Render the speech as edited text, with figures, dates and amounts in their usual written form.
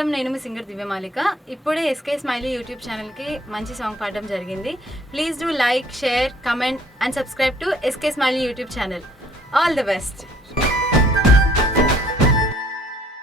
నమస్కారం, నేను మీ సింగర్ దివ్యమాలిక. ఇప్పుడే ఎస్కే స్మైలీ యూట్యూబ్ ఛానల్కి మంచి సాంగ్ పాడడం జరిగింది. Please do like, share, comment and subscribe to SK smiley YouTube channel. All the best.